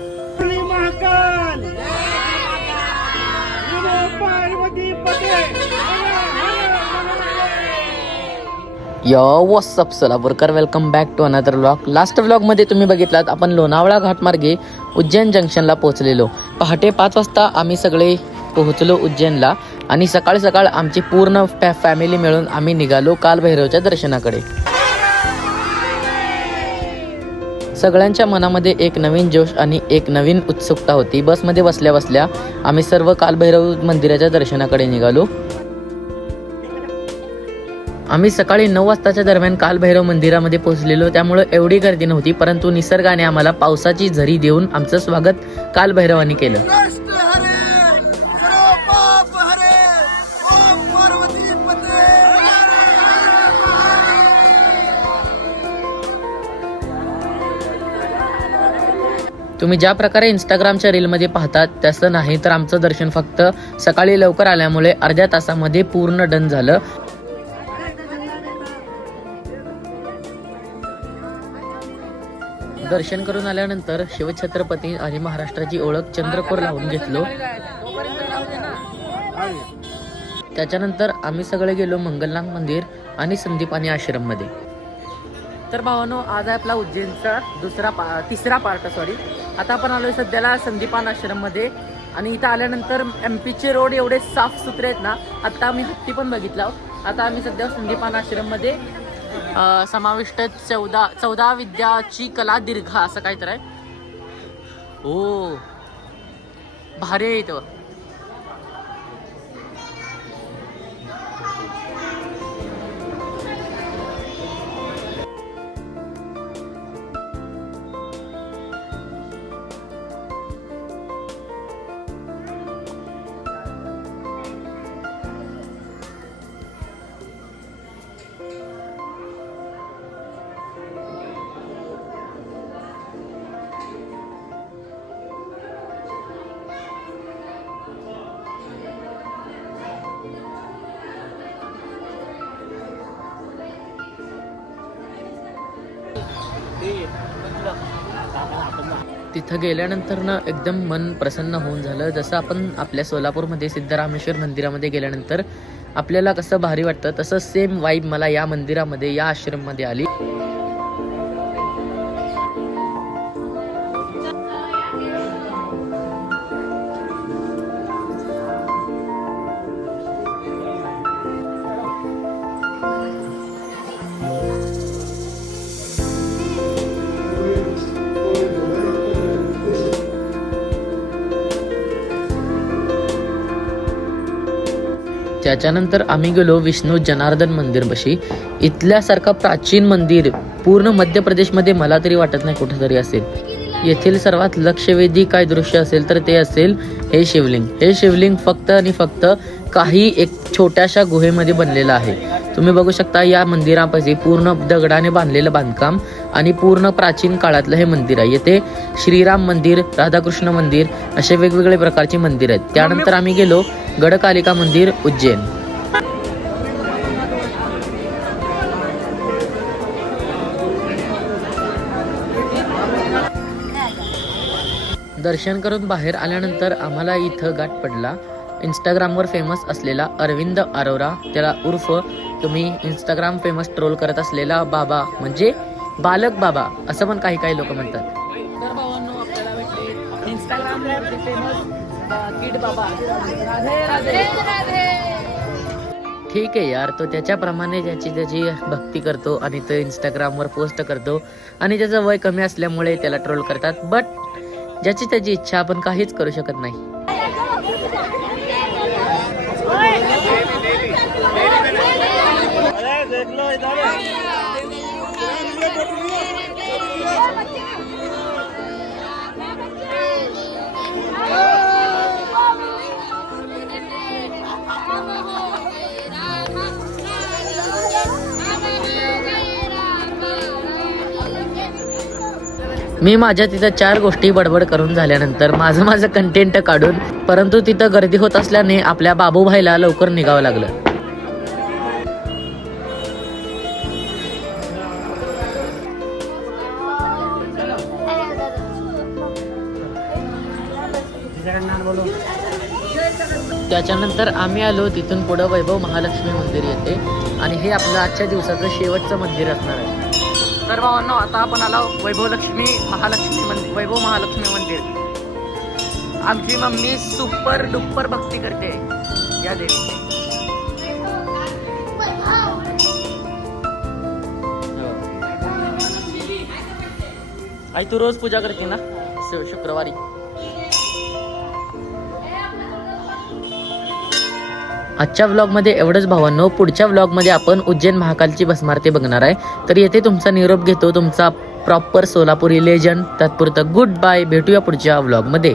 Mahakal Parvati yo what's up चला Warkar welcome back to another vlog. Last व्लॉगमध्ये तुम्ही बघितलात आपण लोणावळा घाटमार्गे उज्जैन जंक्शनला पोहोचलेलो. पहाटे 5 वाजता आम्ही सगळे पोहोचलो उज्जैनला आणि सकाळ सकाळ आमची पूर्ण फॅमिली मिळून आम्ही निघालो कालभैरवच्या दर्शनाकडे. सगळ्यांच्या मनामध्ये एक नवीन जोश आणि एक नवीन उत्सुकता होती. बसमध्ये बसल्या बसल्या आम्ही सर्व कालभैरव मंदिराच्या दर्शनाकडे निघालो. आम्ही सकाळी 9 वाजताच्या दरम्यान कालभैरव मंदिरामध्ये पोहोचलेलो, त्यामुळे एवढी गर्दी नव्हती, परंतु निसर्गाने आम्हाला पावसाची झरी देऊन आमचं स्वागत कालभैरवानी केलं. तुम्ही ज्या प्रकारे इंस्टाग्रामच्या रीलमध्ये पाहतात तसं नाही, तर आमचं दर्शन फक्त सकाळी लवकर आल्यामुळे अर्ध्या तासामध्ये पूर्ण डन झालं. दर्शन करून आल्यानंतर शिवछत्रपती आणि महाराष्ट्राची ओळख चंद्रकोर लावून घेतलो. त्याच्यानंतर आम्ही सगळे गेलो मंगलनाथ मंदिर आणि संदीपानी आश्रम मध्ये. तर भावानो, आज आहे आपला उज्जैनचा तिसरा पार्ट. आता आपण आलोय सध्याला संदीपान आश्रम मध्ये आणि इथं आल्यानंतर एमपीचे रोड एवढे साफ सुथरे आहेत ना. आता आम्ही हत्ती पण बघितला. आता आम्ही सध्या संदीपान आश्रम मध्ये समाविष्ट 14 विद्याची कला दीर्घ असं काहीतरी आहे. हो, भारी आहे इथं. तिथं गेल्यानंतर ना एकदम मन प्रसन्न होऊन झालं. जसं आपण आपल्या सोलापूरमध्ये सिद्धरामेश्वर मंदिरामध्ये गेल्यानंतर आपल्याला कसं भारी वाटतं, तसं सेम वाईब मला या मंदिरामध्ये, या आश्रममध्ये आली. त्याच्यानंतर आम्ही गेलो विष्णू जनार्दन मंदिर बशी. इथल्यासारखं प्राचीन मंदिर पूर्ण मध्य प्रदेशमध्ये मला तरी वाटत नाही कुठेतरी असेल. येथील सर्वात लक्षवेधी काय दृश्य असेल तर ते असेल हे शिवलिंग. हे शिवलिंग फक्त आणि फक्त काही एक छोट्याशा गुहेमध्ये बनलेलं आहे. तुम्ही बघू शकता या मंदिरापाशी पूर्ण दगडाने बांधलेलं बांधकाम आणि पूर्ण प्राचीन काळातलं हे मंदिर आहे. येथे श्रीराम मंदिर, राधाकृष्ण मंदिर असे वेगवेगळे प्रकारचे मंदिर आहेत. त्यानंतर आम्ही गेलो गडकालिका मंदिर उज्जैन. दर्शन करून बाहेर आल्यानंतर आम्हाला इथं गाठ पडला इंस्टाग्रामवर फेमस असलेला अरविंद अरोरा, त्याला उर्फ तुम्ही इंस्टाग्राम फेमस ट्रोल करत असलेला बाबा, म्हणजे बालक बाबा असं पण काही लोक म्हणतात. तर भावांनो, आपल्याला भेटले इंस्टाग्रामवर फेमस किड बाबा. राधे राधे. ठीक आहे यार, तो त्याच्याप्रमाणे त्याची भक्ती करतो आणि तो इंस्टाग्रामवर पोस्ट करतो आणि त्याचं वय कमी असल्यामुळे त्याला ट्रोल करतात. बट ज्याची त्याची इच्छा, आपण काहीच करू शकत नाही. मी माझ्या तिथं 4 गोष्टी बडबड करून झाल्यानंतर माझं कंटेंट काढून, परंतु तिथं गर्दी होत असल्याने आपल्या बाबूभाईला लवकर निघावं लागलं. त्याच्यानंतर आम्ही आलो तिथून पुढं वैभव महालक्ष्मी मंदिर येते आणि हे आपलं आजच्या दिवसाचं शेवटचं मंदिर असणार आहे. तर भावांनो आता आपण आलो वैभव महालक्ष्मी मंदिर. आमची मम्मी सुपर डुप्पर भक्ती करते या देवीची. आई तू रोज पूजा करते ना शुक्रवारी. आजच्या व्लॉगमध्ये एवढंच भावांनो. पुढच्या व्लॉगमध्ये आपण उज्जैन महाकालची भस्मारती बघणार आहे. तर येथे तुमचा निरोप घेतो तुमचा प्रॉपर सोलापुरी लेजंड. तात्पुरता गुड बाय. भेटूया पुढच्या व्लॉगमध्ये.